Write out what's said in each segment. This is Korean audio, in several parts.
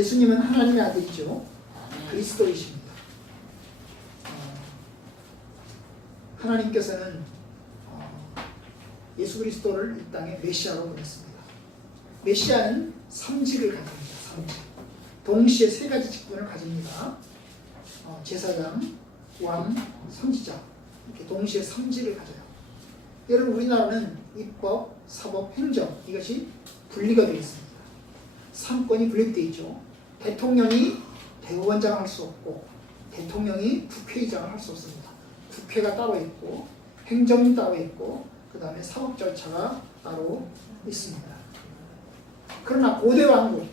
예수님은 하나님의 아들이죠. 그리스도이십니다. 하나님께서는 예수 그리스도를 이 땅에 메시아로 보냈습니다. 메시아는 3직을 가집니다. 3직. 동시에 세 가지 직분을 가집니다. 제사장, 왕, 선지자. 이렇게 동시에 3직을 가져요. 여러분, 우리나라는 입법, 사법, 행정, 이것이 분리가 되어 있습니다. 3권이 분립되어 있죠. 대통령이 대법원장을 할 수 없고 대통령이 국회의장을 할 수 없습니다. 국회가 따로 있고 행정이 따로 있고 그 다음에 사법 절차가 따로 있습니다. 그러나 고대 왕국,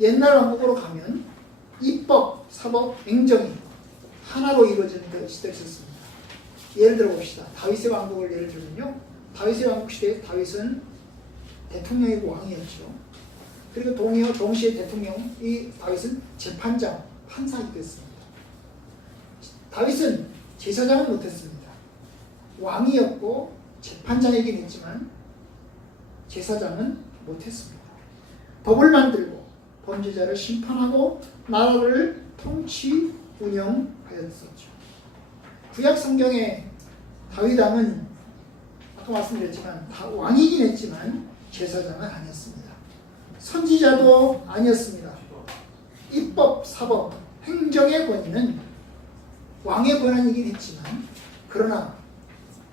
옛날 왕국으로 가면 입법, 사법, 행정이 하나로 이루어지는 시대가 있었습니다. 예를 들어 봅시다. 다윗의 왕국을 예를 들면요. 다윗의 왕국 시대에 다윗은 대통령이고 왕이었죠. 그리고 동시에 대통령이 다윗은 재판장, 판사이기도 했습니다. 다윗은 제사장은 못했습니다. 왕이었고 재판장이긴 했지만 제사장은 못했습니다. 법을 만들고 범죄자를 심판하고 나라를 통치 운영하였었죠. 구약 성경의 다윗 왕은 아까 말씀드렸지만 왕이긴 했지만 제사장은 아니었습니다. 선지자도 아니었습니다. 입법, 사법, 행정의 권위는 왕의 권한이긴 했지만 그러나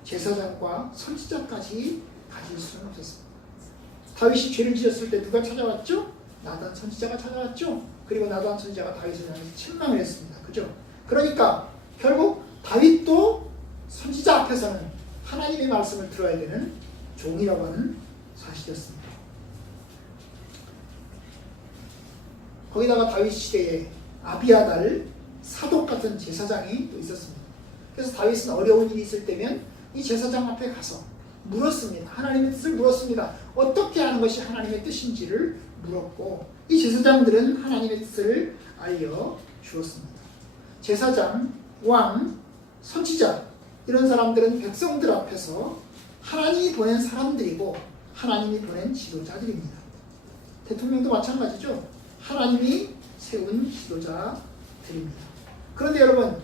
제사장과 선지자까지 가질 수는 없었습니다. 다윗이 죄를 지었을 때 누가 찾아왔죠? 나단 선지자가 찾아왔죠. 그리고 나단 선지자가 다윗을 향해서 책망을 했습니다. 그죠? 그러니까 결국 다윗도 선지자 앞에서는 하나님의 말씀을 들어야 되는 종이라고 하는 사실이었습니다. 거기다가 다윗 시대에 아비아달 사독 같은 제사장이 또 있었습니다. 그래서 다윗은 어려운 일이 있을 때면 이 제사장 앞에 가서 물었습니다. 하나님의 뜻을 물었습니다. 어떻게 하는 것이 하나님의 뜻인지를 물었고 이 제사장들은 하나님의 뜻을 알려주었습니다. 제사장, 왕, 선지자 이런 사람들은 백성들 앞에서 하나님이 보낸 사람들이고 하나님이 보낸 지도자들입니다. 대통령도 마찬가지죠. 하나님이 세운 지도자들입니다. 그런데 여러분,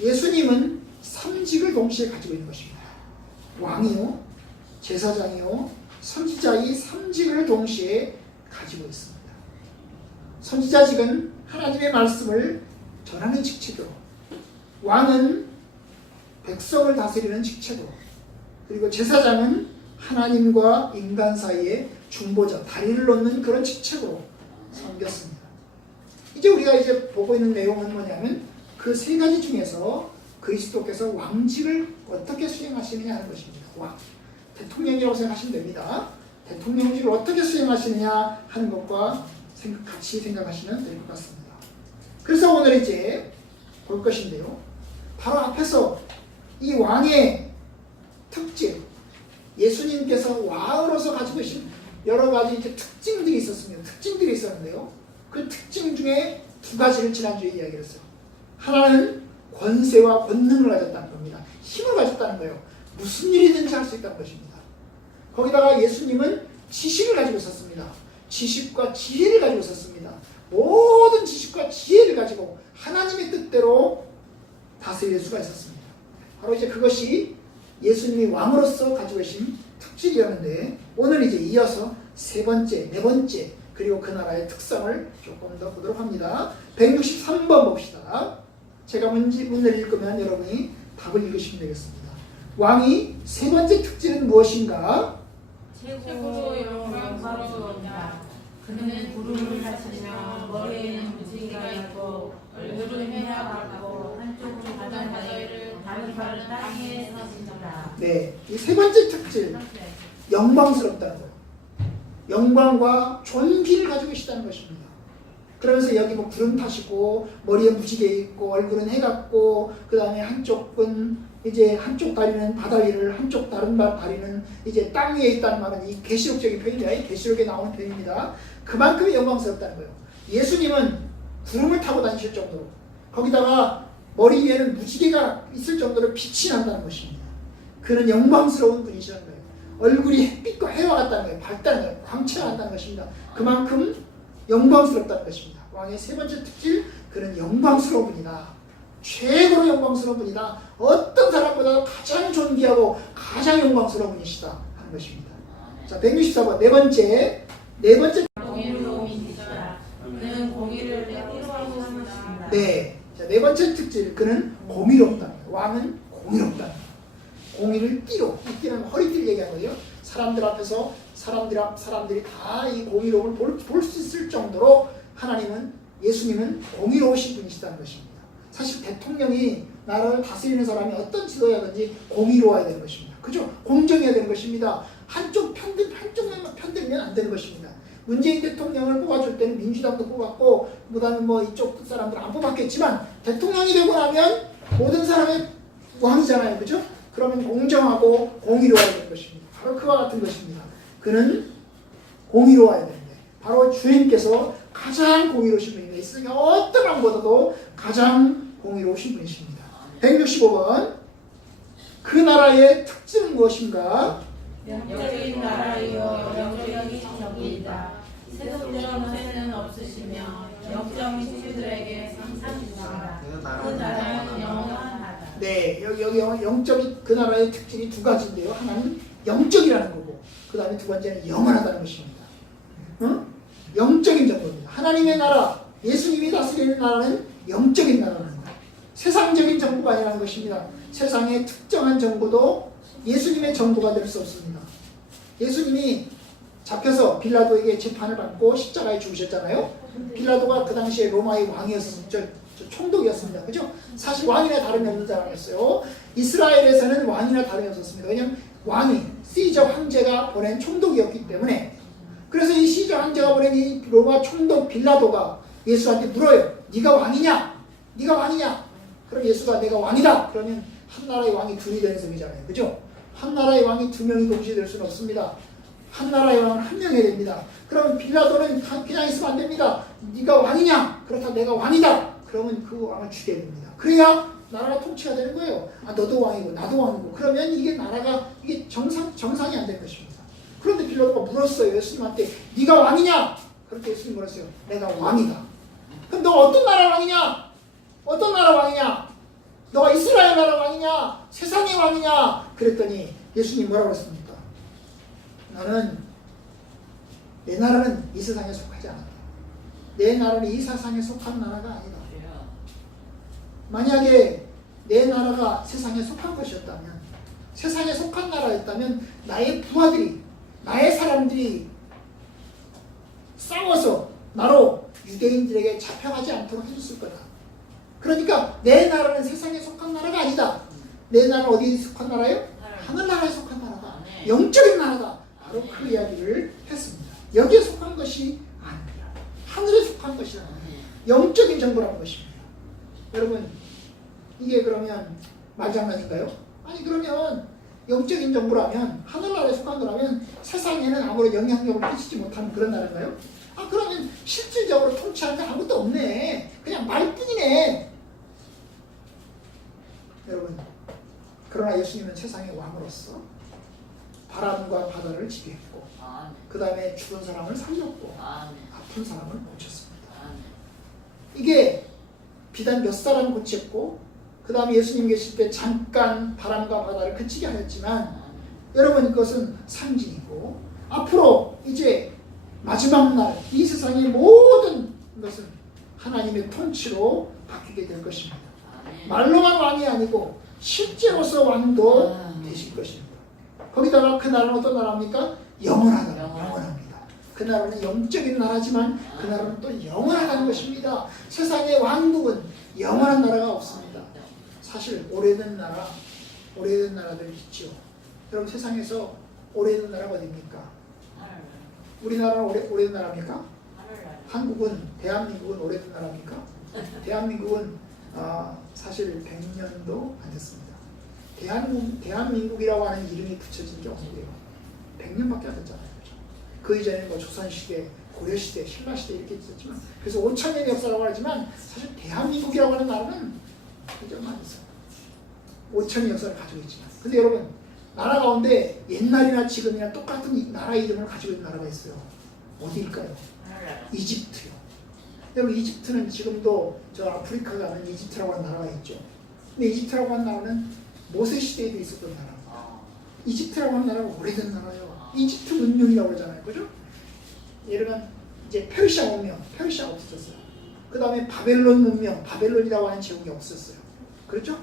예수님은 3직을 동시에 가지고 있는 것입니다. 왕이요, 제사장이요, 선지자의 3직을 동시에 가지고 있습니다. 선지자직은 하나님의 말씀을 전하는 직책으로, 왕은 백성을 다스리는 직책으로, 그리고 제사장은 하나님과 인간 사이의 중보자, 다리를 놓는 그런 직책으로 섬겼습니다. 이제 우리가 이제 보고 있는 내용은 뭐냐면 그 세 가지 중에서 그리스도께서 왕직을 어떻게 수행하시느냐 하는 것입니다. 왕, 대통령이라고 생각하시면 됩니다. 대통령직을 어떻게 수행하시느냐 하는 것과 같이 생각하시면 될 것 같습니다. 그래서 오늘 이제 볼 것인데요. 바로 앞에서 이 왕의 특징, 예수님께서 왕으로서 가지고 계신 여러 가지 이제 특징들이 있었습니다. 특징들이 있었는데요. 그 특징 중에 두 가지를 지난주에 이야기했어요. 하나는 권세와 권능을 가졌다는 겁니다. 힘을 가졌다는 거예요. 무슨 일이든지 할 수 있다는 것입니다. 거기다가 예수님은 지식을 가지고 있었습니다. 지식과 지혜를 가지고 있었습니다. 모든 지식과 지혜를 가지고 하나님의 뜻대로 다스릴 수가 있었습니다. 바로 이제 그것이 예수님이 왕으로서 가지고 계신 특질이었는데 오늘 이제 이어서 세 번째, 네 번째 그리고 그 나라의 특성을 조금 더 보도록 합니다. 163번 봅시다. 제가 문제를 읽으면 여러분이 답을 읽으시면 되겠습니다. 왕이 세 번째 특질은 무엇인가? 최고 영광스러우니라. 그는 구름을 다스리며 머리에는 무지개가 있고 얼굴은 회화 같고 한쪽으로 바다 바다를 다른 발은 땅에 서신다. 네, 이 세 번째 특질, 영광스럽다는 거예요. 영광과 존귀를 가지고 계시다는 것입니다. 그러면서 여기 뭐 구름 타시고 머리에 무지개 있고 얼굴은 해 같고 그 다음에 한쪽은 이제 한쪽 다리는 바다 위를 한쪽 다른 다리는 이제 땅 위에 있다는 말은 이 계시록적인 표현이야. 이 계시록에 나오는 표현입니다. 그만큼 영광스럽다는 거예요. 예수님은 구름을 타고 다니실 정도로 거기다가 머리 위에는 무지개가 있을 정도로 빛이 난다는 것입니다. 그는 영광스러운 분이시라는 거예요. 얼굴이 햇빛과 해와 같다는 거예요. 밝다는 거예요. 광채가 난다는 것입니다. 그만큼 영광스럽다는 것입니다. 왕의 세 번째 특질, 그는 영광스러운 분이다. 최고로 영광스러운 분이다. 어떤 사람보다도 가장 존귀하고 가장 영광스러운 분이시다 하는 것입니다. 자, 164번 네 번째 공의로움이시다. 그는 공의를 띠로하고 사무신다. 네, 자, 네 번째 특질, 그는 공의롭다. 왕은 공의롭다. 공의를 띠로, 이 띠는 허리띠를 얘기하는 거예요. 사람들 앞에서 사람들이 다 이 공의로움을 볼 수 있을 정도로 예수님은 공의로우신 분이시다는 것입니다. 사실 대통령이 나라를 다스리는 사람이 어떤 지도자든지 공의로워야 되는 것입니다. 그죠? 공정해야 되는 것입니다. 한쪽만 편들면 안 되는 것입니다. 문재인 대통령을 뽑아줄 때는 민주당도 뽑았고, 그다음에 뭐 이쪽 사람들 안 뽑았겠지만 대통령이 되고 나면 모든 사람의 왕이잖아요, 그죠? 그러면 공정하고 공의로워야 되는 것입니다. 바로 그와 같은 것입니다. 그는 공의로워야 되는데, 바로 주님께서 가장 공의로우신 분입니다. 이 세상에 어떤 왕보다도 가장 공의로우신 분이십니다. 165번 그 나라의 특징은 무엇인가? 영적인 나라이요 영적인 적이다. 세속적인 세는 없으시며 영적인 신주들에게 상상 주시다. 그 나라는 영원하다. 네, 여기 영적인 그 나라의 특징이 두 가지인데요. 하나는 영적이라는 거고, 그 다음에 두 번째는 영원하다는 것입니다. 영적인 정보입니다. 하나님의 나라, 예수님이 다스리는 나라는 영적인 나라입니다. 세상적인 정보가 아니라는 것입니다. 세상의 특정한 정보도 예수님의 정보가 될 수 없습니다. 예수님이 잡혀서 빌라도에게 재판을 받고 십자가에 죽으셨잖아요. 빌라도가 그 당시에 로마의 왕이었습니다. 총독이었습니다. 그죠? 사실 왕이나 다름이 없는 사람이었어요. 이스라엘에서는 왕이나 다름이 없었습니다. 왜냐하면 왕이 시저 황제가 보낸 총독이었기 때문에. 그래서 이 시저 황제가 보낸 이 로마 총독 빌라도가 예수한테 물어요. 네가 왕이냐? 네가 왕이냐? 그럼 예수가 내가 왕이다. 그러면 한 나라의 왕이 둘이 되는 셈이잖아요. 그죠? 한 나라의 왕이 두 명이 동시에 될 수는 없습니다. 한 나라의 왕은 한 명이 됩니다. 그러면 빌라도는 그냥 있으면 안 됩니다. 네가 왕이냐? 그렇다 내가 왕이다. 그러면 그 왕을 죽여야 됩니다. 그래야 나라가 통치가 되는 거예요. 아, 너도 왕이고 나도 왕이고. 그러면 이게 나라가 이게 정상이 안 될 것입니다. 그런데 빌라도가 물었어요. 예수님한테 네가 왕이냐? 그렇게 예수님 물었어요. 내가 왕이다. 그럼 너 어떤 나라 왕이냐? 어떤 나라 왕이냐? 너가 이스라엘 나라 왕이냐? 세상의 왕이냐? 그랬더니 예수님 뭐라고 했습니까? 내 나라는 이 세상에 속하지 않았다. 내 나라는 이 세상에 속한 나라가 아니다. 만약에 내 나라가 세상에 속한 것이었다면, 세상에 속한 나라였다면 나의 부하들이, 나의 사람들이 싸워서 나로 유대인들에게 잡혀가지 않도록 해줬을 거다. 그러니까 내 나라는 세상에 속한 나라가 아니다. 내 나라는 어디에 속한 나라예요? 하늘나라에 속한 나라다. 영적인 나라다. 바로 그 이야기를 했습니다. 여기에 속한 것이 아닙니다. 하늘에 속한 것이 아닙니다. 영적인 정보라는 것입니다. 여러분, 이게 그러면 말장난인가요? 아니, 그러면 영적인 정보라면, 하늘나라에 속한 거라면 세상에는 아무런 영향력을 끼치지 못하는 그런 나라인가요? 아, 그러면 실질적으로 통치하는 게 아무것도 없네. 그냥 말뿐이네. 여러분, 그러나 예수님은 세상의 왕으로서 바람과 바다를 지배했고, 그 다음에 죽은 사람을 살렸고, 아픈 사람을 고쳤습니다. 이게 비단 몇 사람 고쳤고, 그 다음에 예수님 계실 때 잠깐 바람과 바다를 그치게 하였지만, 여러분, 그것은 상징이고, 앞으로 이제 마지막 날 이 세상의 모든 것은 하나님의 통치로 바뀌게 될 것입니다. 말로만 왕이 아니고 실제로서 왕도 되실 것입니다. 거기다가 그 나라는 어떤 나라입니까? 영원합니다. 그 나라는 영적인 나라지만 그 나라는 또 영원하다는 것입니다. 세상의 왕국은 영원한 나라가 없습니다. 사실 오래된 나라들 있죠. 여러분, 세상에서 오래된 나라가 어디입니까? 우리나라는 오래된 나라입니까? 한국은, 대한민국은 오래된 나라입니까? 대한민국은 사실 100년도 안 됐습니다. 대한민국이라고 하는 이름이 붙여진 게 없는데요. 100년밖에 안 됐잖아요. 그 이전에 뭐 조선시대, 고려시대, 신라시대 이렇게 있었지만, 그래서 5,000년의 역사라고 하지만 사실 대한민국이라고 하는 나라는 그전만 있어요. 5,000년 역사를 가지고 있지만. 근데 여러분, 나라 가운데 옛날이나 지금이나 똑같은 나라 이름을 가지고 있는 나라가 있어요. 어디일까요? 이집트요. 여러분 이집트는 지금도 저 아프리카 가는 이집트라고 하는 나라가 있죠. 근데 이집트라고 하는 나라는 모세 시대에도 있었던 나라입니다. 이집트라고 하는 나라가 오래된 나라예요. 이집트 문명이라고 그러잖아요. 그죠? 예를 들면 이제 페르시아 문명, 페르시아 없어졌어요. 그 다음에 바벨론 문명, 바벨론이라고 하는 제국이 없었어요. 그렇죠?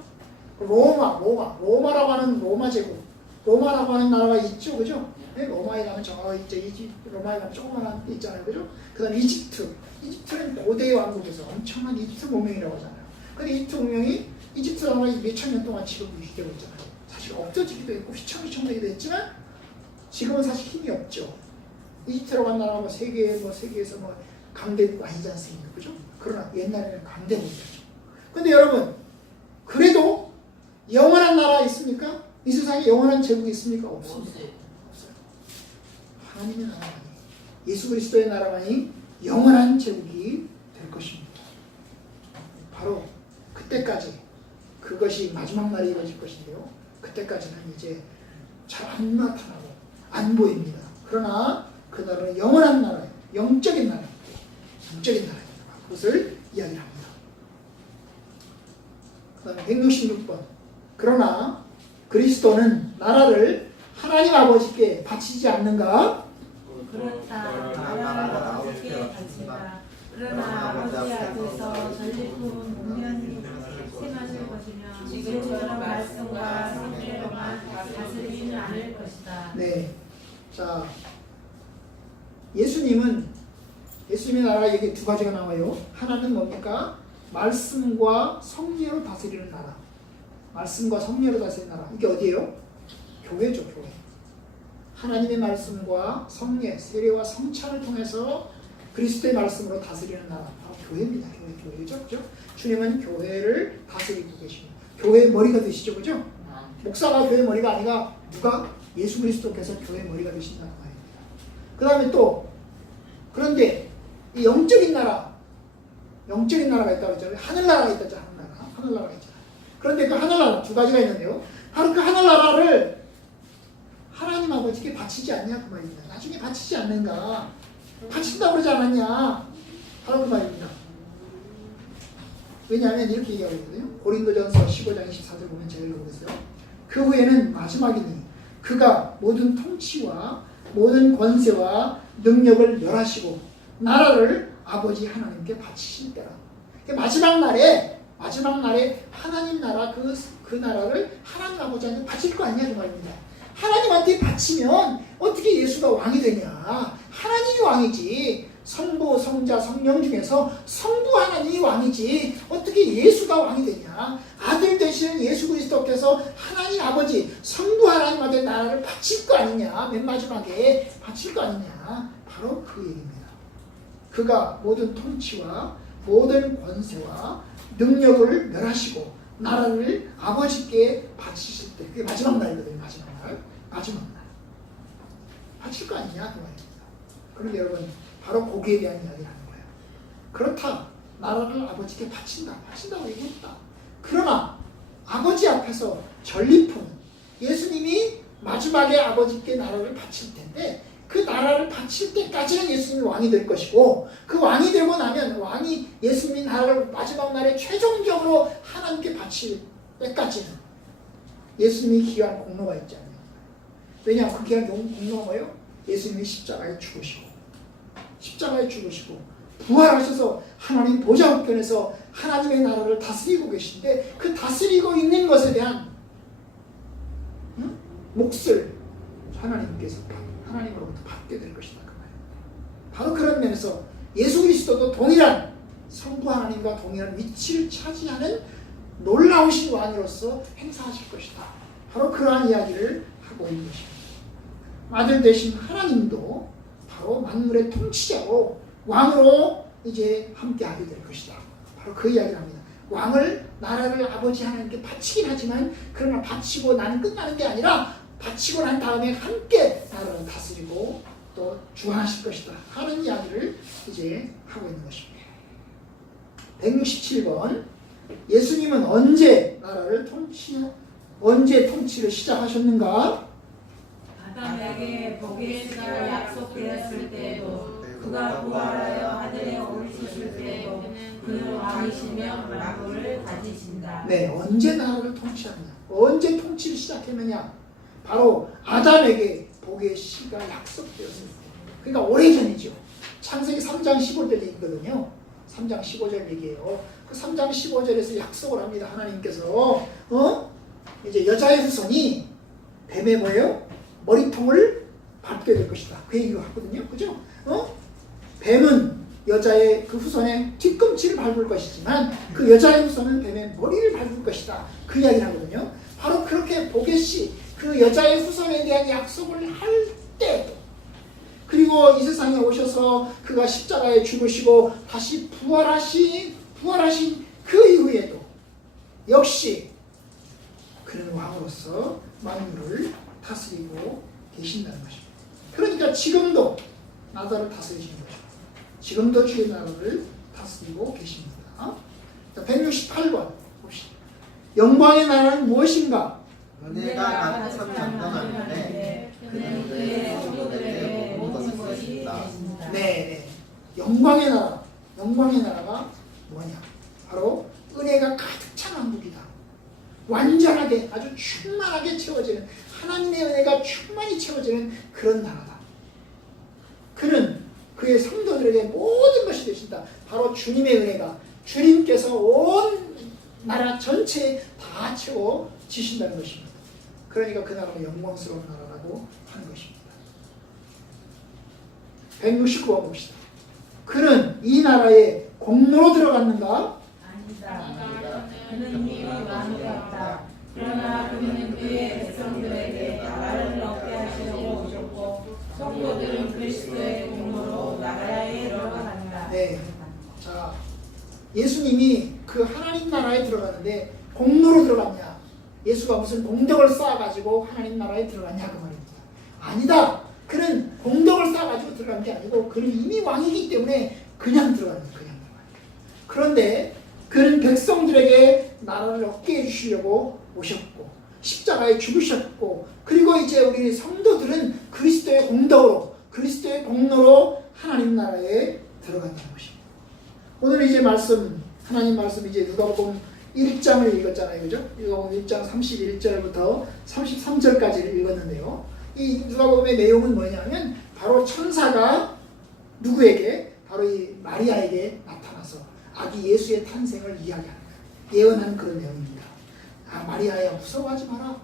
로마라고 하는 로마 제국, 로마라고 하는 나라가 있죠. 그죠? 네, 로마에 가면 로마에 가면 조그만한 데 있잖아요. 그죠? 그 다음에 이집트는 고대 왕국에서 엄청난 이집트 문명이라고 하잖아요. 근데 이집트 문명이 이집트 나라가 몇천 년 동안 지금 유지되고 있잖아요. 사실 없어지기도 했고 휘청휘청되기도 했지만 지금은 사실 힘이 없죠. 이집트라고 하는 나라가 세계에서 강대국 아니지 않습니까? 그죠? 그러나 옛날에는 강대국이었죠. 근데 여러분, 그래도 영원한 나라 있습니까? 이 세상에 영원한 제국이 있습니까? 없습니다. 없어요. 하나님의 나라만이, 예수 그리스도의 나라만이 영원한 제국이 될 것입니다. 바로 그때까지 그것이 마지막 날에 이루어질 것인데요. 그때까지는 이제 잘 안 나타나고 안 보입니다. 그러나 그 나라는 영원한 나라예요. 영적인 나라입니다. 영적인 나라입니다. 그것을 이야기합니다. 그 다음에 166번. 그러나 그리스도는 나라를 하나님 아버지께 바치지 않는가? 그렇다. 나라를 아버지께 바치라. 그러나 아버지 앞에서 전리품은 분명히 생하실 것이며 지금처럼 말씀과 생애로만 다스리지는 않을 것이다. 네. 자, 예수님의 나라 여기 두 가지가 나와요. 하나는 뭡니까? 말씀과 성령으로 다스리는 나라. 말씀과 성령으로 다스리는 나라. 이게 어디예요? 교회죠, 교회. 하나님의 말씀과 성령, 세례와 성찬을 통해서 그리스도의 말씀으로 다스리는 나라. 바로 교회입니다. 교회죠, 그죠? 주님은 교회를 다스리고 계십니다. 교회의 머리가 되시죠, 그죠? 목사가 교회 머리가 아니라 누가? 예수 그리스도께서 교회 머리가 되신다는 말입니다. 그 다음에 또 그런데 이 영적인 나라가 있다고 했잖아요. 하늘나라가 있다죠. 하늘나라가 있잖아요. 그런데 그 하늘나라 두 가지가 있는데요. 바로 그 하늘나라를 하나님 아버지께 바치지 않냐 그 말입니다. 나중에 바치지 않는가? 바친다고 그러지 않았냐? 바로 그 말입니다. 왜냐하면 이렇게 얘기하고 있거든요. 고린도전서 15장 24절 보면 제가 읽어보겠어요. 그 후에는 마지막이니 그가 모든 통치와 모든 권세와 능력을 멸하시고 나라를 아버지 하나님께 바치실 때라. 마지막 날에 하나님 나라 그 나라를 하나님 아버지한테 바칠 거 아니냐 그 말입니다. 하나님한테 바치면 어떻게 예수가 왕이 되냐? 하나님이 왕이지. 성부, 성자, 성령 중에서 성부 하나님이 왕이지. 어떻게 예수가 왕이 되냐? 아들 되시는 예수 그리스도께서 하나님 아버지, 성부 하나님한테 나라를 바칠 거 아니냐? 맨 마지막에 바칠 거 아니냐? 바로 그 얘기입니다. 그가 모든 통치와 모든 권세와 능력을 멸하시고 나라를 아버지께 바치실 때, 그게 마지막 날이거든요. 마지막 날. 바칠 거 아니냐 그 말입니다. 그런데 여러분 바로 거기에 대한 이야기를 하는 거예요. 그렇다. 나라를 아버지께 바친다고 얘기했다. 그러나 아버지 앞에서 전리품, 예수님이 마지막에 아버지께 나라를 바칠 텐데 그 나라를 바칠 때까지는 예수님이 왕이 될 것이고 그 왕이 되고 나면 예수님이 나라를 마지막 날에 최종적으로 하나님께 바칠 때까지는 예수님이 기한 공로가 있지 않나요? 왜냐하면 그 기한 공로가 뭐예요? 예수님이 십자가에 죽으시고 부활하셔서 하나님 보좌 우편에서 하나님의 나라를 다스리고 계신데 그 다스리고 있는 것에 대한 몫을 하나님으로부터 받게 될 것이다 그 말입니다. 바로 그런 면에서 예수 그리스도도 동일한 성부 하나님과 동일한 위치를 차지하는 놀라우신 왕으로서 행사하실 것이다. 바로 그러한 이야기를 하고 있는 것입니다. 아들 되신 하나님도 바로 만물의 통치자로 왕으로 이제 함께하게 될 것이다. 바로 그 이야기를 합니다. 나라를 아버지 하나님께 바치긴 하지만 그러나 바치고 나는 끝나는 게 아니라 바치고 난 다음에 함께 나라를 다스리고 또 주관하실 것이다 하는 이야기를 이제 하고 있는 것입니다. 167번 예수님은 언제 통치를 시작하셨는가? 아담에게 복의 씨가 약속되었을 때에도 그가 부활하여 하늘에 오르셨을 때 그는 왕이시며 만국을 가지신다. 네, 언제 나라를 통치하느냐? 언제 통치를 시작했느냐? 바로 아담에게 복의 씨가 약속되었을 때. 그러니까 오래전이죠. 창세기 3장 15절 얘기거든요. 3장 15절 얘기예요. 그 3장 15절에서 약속을 합니다. 하나님께서 이제 여자의 후손이 뱀의 뭐예요? 머리통을 밟게 될 것이다. 그 얘기를 하거든요. 그죠? 뱀은 여자의 그 후손의 뒤꿈치를 밟을 것이지만 그 여자의 후손은 뱀의 머리를 밟을 것이다. 그 이야기를 하거든요. 바로 그렇게 복의 씨, 그 여자의 후손에 대한 약속을 할 때, 그리고 이 세상에 오셔서 그가 십자가에 죽으시고 다시 부활하신 그 이후에도 역시 그는 왕으로서 만물을 다스리고 계신다는 것입니다. 그러니까 지금도 나라를 다스리시는 것입니다. 지금도 주의 나라를 다스리고 계십니다. 자, 168번 봅시다. 영광의 나라는 무엇인가? 은혜가 만천만변하는데 그는 그의 성도들에게 모든 것이 되신다. 네. 영광의 나라가 뭐냐? 바로 은혜가 가득 찬 왕국이다. 완전하게 아주 충만하게 채워지는 하나님의 은혜가 충만히 채워지는 그런 나라다. 그는 그의 성도들에게 모든 것이 되신다. 바로 주님의 은혜가 주님께서 온 나라 전체에 다 채워지신다는 것입니다. 그러니까 그 나라는 영광스러운 나라라고 하는 것입니다. 169번 봅시다. 그는 이 나라에 공로로 들어갔는가? 아니다. 그는 이미 왕이었다. 그러나 그는 그의 백성들에게 나라를 얻게 하시려고 오셨고 성도들은 그리스도의 공로로 나라에 들어간다. 네. 자, 예수님이 그 하나님 나라에 들어가는데 공로로 들어갔냐? 예수가 무슨 공덕을 쌓아가지고 하나님 나라에 들어갔냐 그 말입니다. 아니다. 그는 공덕을 쌓아가지고 들어간 게 아니고 그는 이미 왕이기 때문에 그냥 들어가는 거예요. 그냥 들어가요. 그런데 그는 백성들에게 나라를 얻게 해주시려고 오셨고 십자가에 죽으셨고 그리고 이제 우리 성도들은 그리스도의 공덕으로 그리스도의 공로로 하나님 나라에 들어간다는 것입니다. 오늘 이제 하나님 말씀 이제 누가복음 1장을 읽었잖아요. 그죠? 누가복음 1장 31절부터 33절까지를 읽었는데요. 이 누가복음의 내용은 뭐냐면 바로 천사가 누구에게? 바로 이 마리아에게 나타나서 아기 예수의 탄생을 이야기하는 거예요. 예언하는 그런 내용입니다. 아, 마리아야 무서워하지 마라.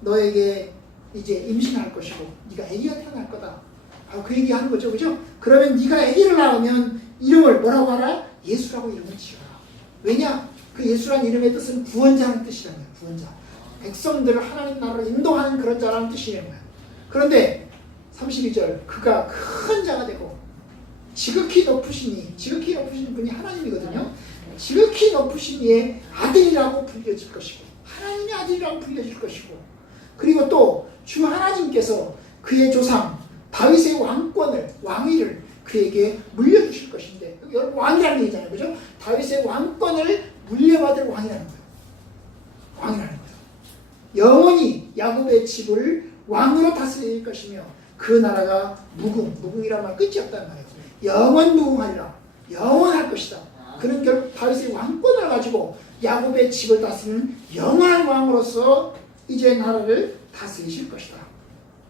너에게 이제 임신할 것이고 네가 아기가 태어날 거다. 그 얘기하는 거죠. 그죠? 그러면 네가 아기를 낳으면 이름을 뭐라고 하라? 예수라고 이름을 지어라. 왜냐? 그 예수라는 이름의 뜻은 구원자라는 뜻이라는 거예요. 구원자. 백성들을 하나님 나라로 인도하는 그런 자라는 뜻이라는 거예요. 그런데 32절 그가 큰 자가 되고 지극히 높으신 분이 하나님이거든요. 지극히 높으신 이의 아들이라고 불려질 것이고 하나님의 아들이라고 불려질 것이고 그리고 또 주 하나님께서 그의 조상 다윗의 왕위를 그에게 물려주실 것인데 여러분 왕이라는 얘기잖아요. 그죠? 다윗의 왕권을 물려받을 왕이라는 거예요. 영원히 야곱의 집을 왕으로 다스릴 것이며 그 나라가 무궁이란 말 끝이 없다는 말이에요. 영원 무궁하리라. 영원할 것이다. 그는 결국 다윗의 왕권을 가지고 야곱의 집을 다스리는 영원한 왕으로서 이제 나라를 다스리실 것이다.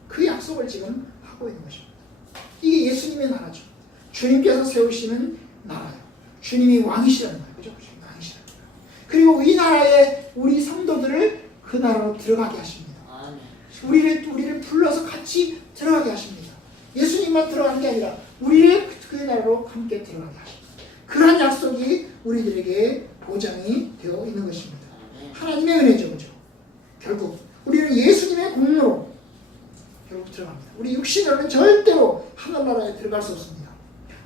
그 약속을 지금 하고 있는 것입니다. 이게 예수님의 나라죠. 주님께서 세우시는 나라예요. 주님이 왕이시라는 거예요. 그죠? 주님이 왕이시라는 거예요. 그리고 이 나라에 우리 성도들을 그 나라로 들어가게 하십니다. 우리를 불러서 같이 들어가게 하십니다. 예수님만 들어가는 게 아니라 우리를 그 나라로 함께 들어가게 하십니다. 그런 약속이 우리들에게 보장이 되어 있는 것입니다. 하나님의 은혜죠. 그죠? 결국 우리는 예수님의 공로로 결국 들어갑니다. 우리 육신으로는 절대로 하늘나라에 들어갈 수 없습니다.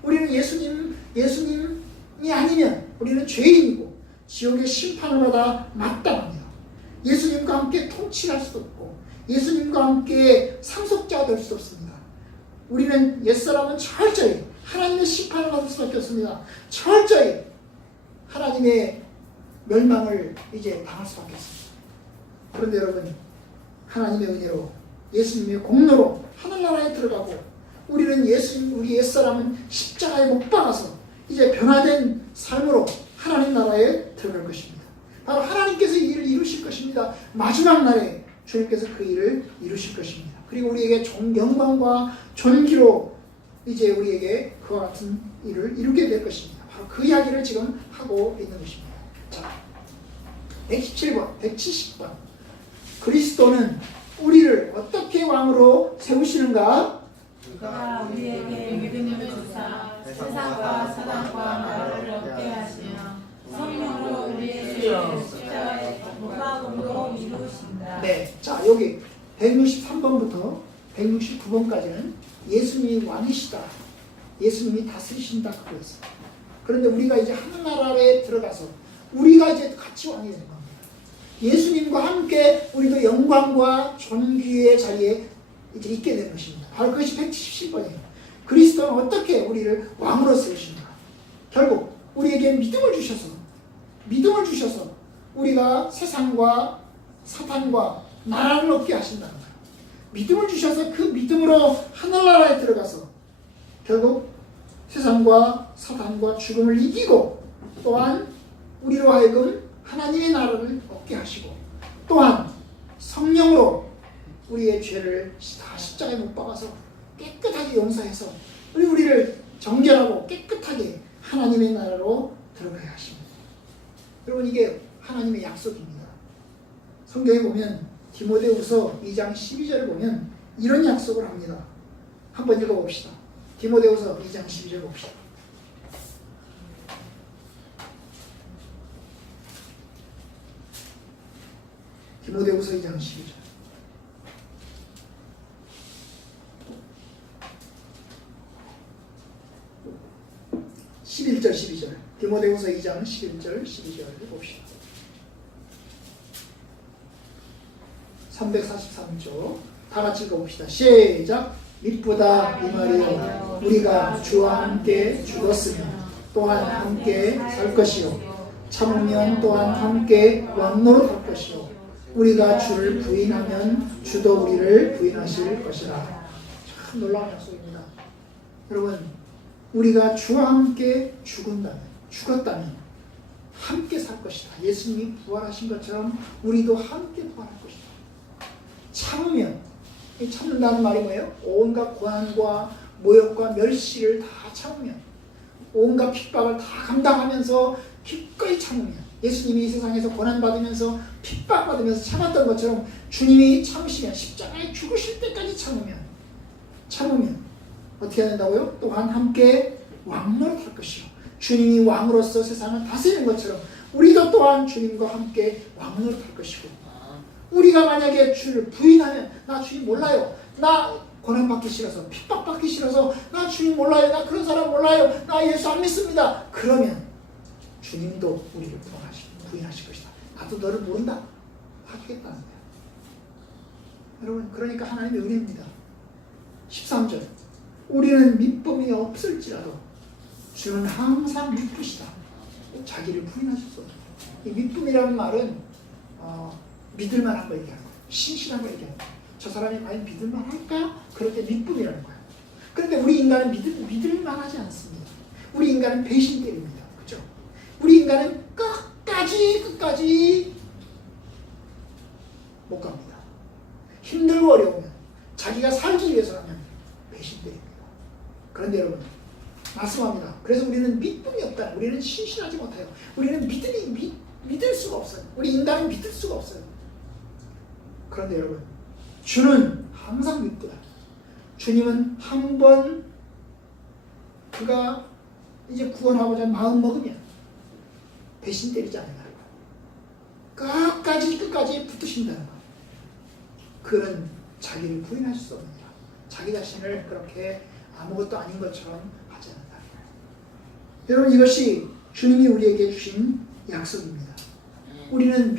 우리는 예수님이 아니면 우리는 죄인이고 지옥의 심판을 받아 마땅합니다. 예수님과 함께 통치할 수도 없고 예수님과 함께 상속자가 될 수도 없습니다. 우리는 옛사람은 철저히 하나님의 심판을 받을 수밖에 없습니다. 철저히 하나님의 멸망을 이제 당할 수밖에 없습니다. 그런데 여러분 하나님의 은혜로 예수님의 공로로 하늘나라에 들어가고 우리 옛사람은 십자가에 못 박아서 이제 변화된 삶으로 하나님 나라에 들어갈 것입니다. 바로 하나님께서 이 일을 이루실 것입니다. 마지막 날에 주님께서 그 일을 이루실 것입니다. 그리고 우리에게 영광과 존귀로 이제 우리에게 그와 같은 일을 이루게 될 것입니다. 바로 그 이야기를 지금 하고 있는 것입니다. 자, 117번, 170번. 그리스도는 우리를 어떻게 왕으로 세우시는가? 그가 우리에게 믿음을 주사 세상과 사단과 나라를 얻게 하시며 성령으로 우리의 죄를 십자가에 못 박음으로 이루신다. 네, 자 여기 163번부터 169번까지는 예수님이 왕이시다, 예수님이 다스리신다 그거였어요. 그런데 우리가 이제 하늘나라에 들어가서 우리가 이제 같이 왕이 되는 겁니다. 예수님과 함께 우리도 영광과 존귀의 자리에 이제 있게 된 것입니다. 바로 그것이 177번이에요. 그리스도는 어떻게 우리를 왕으로 세우시는가? 결국 우리에게 믿음을 주셔서 우리가 세상과 사탄과 나라를 얻게 하신다는 거예요. 믿음을 주셔서 그 믿음으로 하늘나라에 들어가서 결국 세상과 사탄과 죽음을 이기고 또한 우리로 하여금 하나님의 나라를 얻게 하시고 또한 성령으로 우리의 죄를 다 십자가에 못 박아서 깨끗하게 용서해서 우리를 정결하고 깨끗하게 하나님의 나라로 들어가게 하십니다. 여러분 이게 하나님의 약속입니다. 성경에 보면 디모데후서 2장 12절을 보면 이런 약속을 합니다. 한번 읽어봅시다. 디모데후서 2장 12절 봅시다. 디모데후서 2장 12절. 11절 12절. 디모데후서 2장 11절 12절을 봅시다. 343조 다 같이 읽어봅시다. 시작. 믿보다 이 말이요 우리가 주와 함께 죽었으며 또한 함께 살 것이요 참으면 또한 함께 왕노릇할 것이요 우리가 주를 부인하면 주도 우리를 부인하실 것이라. 참 놀라운 약속입니다. 여러분 우리가 주와 함께 죽었다면 함께 살 것이다. 예수님이 부활하신 것처럼 우리도 함께 부활할 것이다. 참으면, 이 참는다는 말이 뭐예요? 온갖 고난과 모욕과 멸시를 다 참으면, 온갖 핍박을 다 감당하면서 기꺼이 참으면, 예수님이 이 세상에서 고난받으면서 핍박받으면서 참았던 것처럼 주님이 참으시면, 십자가에 죽으실 때까지 참으면 어떻게 해야 된다고요? 또한 함께 왕노릇할 것이요 주님이 왕으로서 세상을 다스리는 것처럼 우리도 또한 주님과 함께 왕노릇할 것이고, 우리가 만약에 주를 부인하면 나 주님 몰라요, 나 고난받기 싫어서 핍박받기 싫어서 나 주님 몰라요, 나 그런 사람 몰라요, 나 예수 안 믿습니다, 그러면 주님도 우리를 부인하실 것이다. 나도 너를 모른다 하겠다는 거예요. 여러분 그러니까 하나님의 은혜입니다. 13절 우리는 믿음이 없을지라도 주는 항상 믿으시다. 자기를 부인하실 수 없어요. 이 믿음이라는 말은 믿을만한 걸 얘기하는 거예요. 신실한 걸 얘기하는 거예요. 저 사람이 과연 믿을만할까? 그럴 때 믿음이라는 거예요. 그런데 우리 인간은 믿을만하지 않습니다. 우리 인간은 배신때립니다. 그렇죠? 우리 인간은 끝까지 못 갑니다. 힘들고 어려우면 자기가 살기 위해서라면 배신때립니다. 그런데 여러분 말씀합니다. 그래서 우리는 믿음이 없다. 우리는 신실하지 못해요. 우리는 믿을 수가 없어요. 우리 인간은 믿을 수가 없어요. 그런데 여러분 주는 항상 믿고요. 주님은 한번 그가 이제 구원하고자 마음 먹으면 배신 때리지 않는다는 거예요. 끝까지 붙으신다는 거예요. 그는 자기를 부인할 수 없습니다. 자기 자신을 그렇게 아무것도 아닌 것처럼 하지 않는다는 거예요. 여러분 이것이 주님이 우리에게 주신 약속입니다. 우리는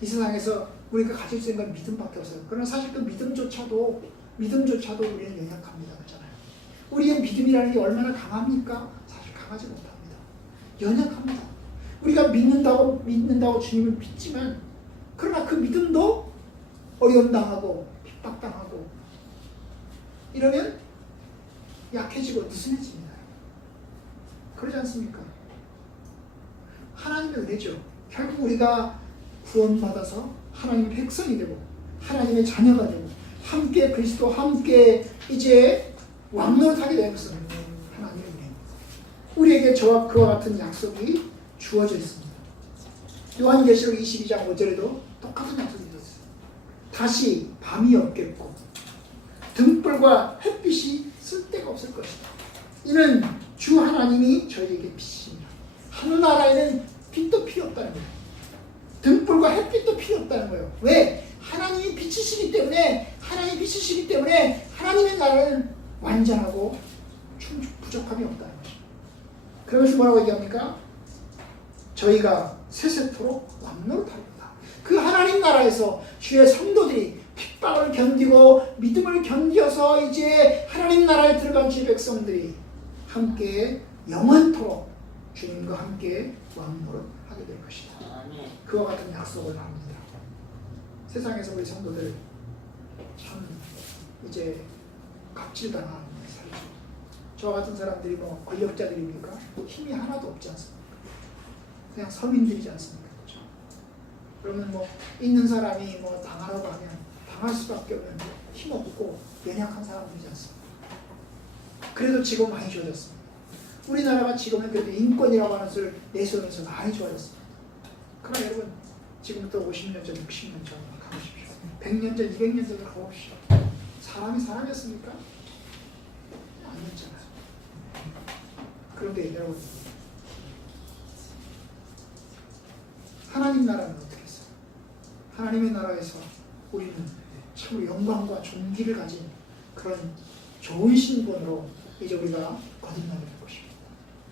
이 세상에서 우리가 가질 수 있는 건 믿음밖에 없어요. 그러나 사실 그 믿음조차도 우리는 연약합니다. 그렇잖아요. 우리의 믿음이라는 게 얼마나 강합니까? 사실 강하지 못합니다. 연약합니다. 우리가 믿는다고 주님을 믿지만 그러나 그 믿음도 어려움 당하고 핍박당하고 이러면 약해지고 느슨해집니다. 그러지 않습니까? 하나님의 은혜죠. 결국 우리가 구원받아서 하나님의 백성이 되고 하나님의 자녀가 되고 함께 그리스도 함께 이제 왕노릇하게 된 것은 하나님의 은혜입니다. 우리에게 저와 그와 같은 약속이 주어져 있습니다. 요한계시록 22장 5절에도 똑같은 약속이 있었어요. 다시 밤이 없겠고 등불과 햇빛이 쓸데가 없을 것이다. 이는 주 하나님이 저희에게 빛입니다. 하늘나라에는 빛도 필요 없다는 거예요. 등불과 햇빛도 필요 없다는 거예요. 왜? 하나님이 빛이시기 때문에 하나님의 나라는 완전하고 부족함이 없다는 거죠. 그러면서 뭐라고 얘기합니까? 저희가 세세토록 왕노릇하리로다. 그 하나님 나라에서 주의 성도들이 핍박을 견디고 믿음을 견디어서 이제 하나님 나라에 들어간 주의 백성들이 함께 영원토록 주님과 함께 왕노릇하게 될 것이다. 그와 같은 약속을 합니다. 세상에서 우리 성도들 참 이제 갑질당하는 살죠. 저와 같은 사람들이 뭐 권력자들입니까? 힘이 하나도 없지 않습니까? 그냥 서민들이지 않습니까? 그렇죠? 그러면 뭐 있는 사람이 뭐 당하라고 하면 당할 수밖에 없는 힘없고 연약한 사람들이지 않습니까? 그래도 지금 많이 좋아졌습니다. 우리나라가 지금은 그래도 인권이라고 하는 것을 내세우면서 많이 좋아졌습니다. 그러나 여러분 지금부터 50년 전, 60년 전 가보십시오. 100년 전, 200년 전으로 가봅시다. 사람이 사람이었습니까? 아니었잖아요. 그런데 여러분 하나님 나라는 어떻게 했어요? 하나님의 나라에서 우리는 참 영광과 존귀를 가진 그런 좋은 신분으로 이제 우리가 거듭나게 될 것입니다.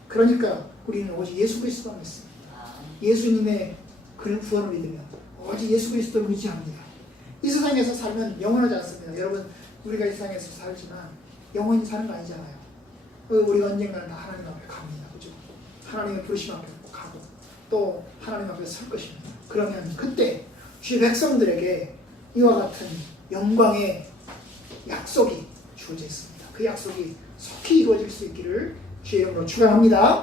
그러니까 우리는 오직 예수 그리스도만 믿습니다. 예수님의 그 구원을 믿으면 오직 예수 그리스도를 의지합니다. 이 세상에서 살면 영원하지 않습니다. 여러분 우리가 이 세상에서 살지만 영원히 사는 거 아니잖아요. 우리가 언젠가는 다 하나님 앞에 갑니다. 그죠? 하나님의 부르심 앞에 가고 또 하나님 앞에 설 것입니다. 그러면 그때 주의 백성들에게 이와 같은 영광의 약속이 주어져 있습니다. 그 약속이 속히 이루어질 수 있기를 주의 이름으로 축원합니다.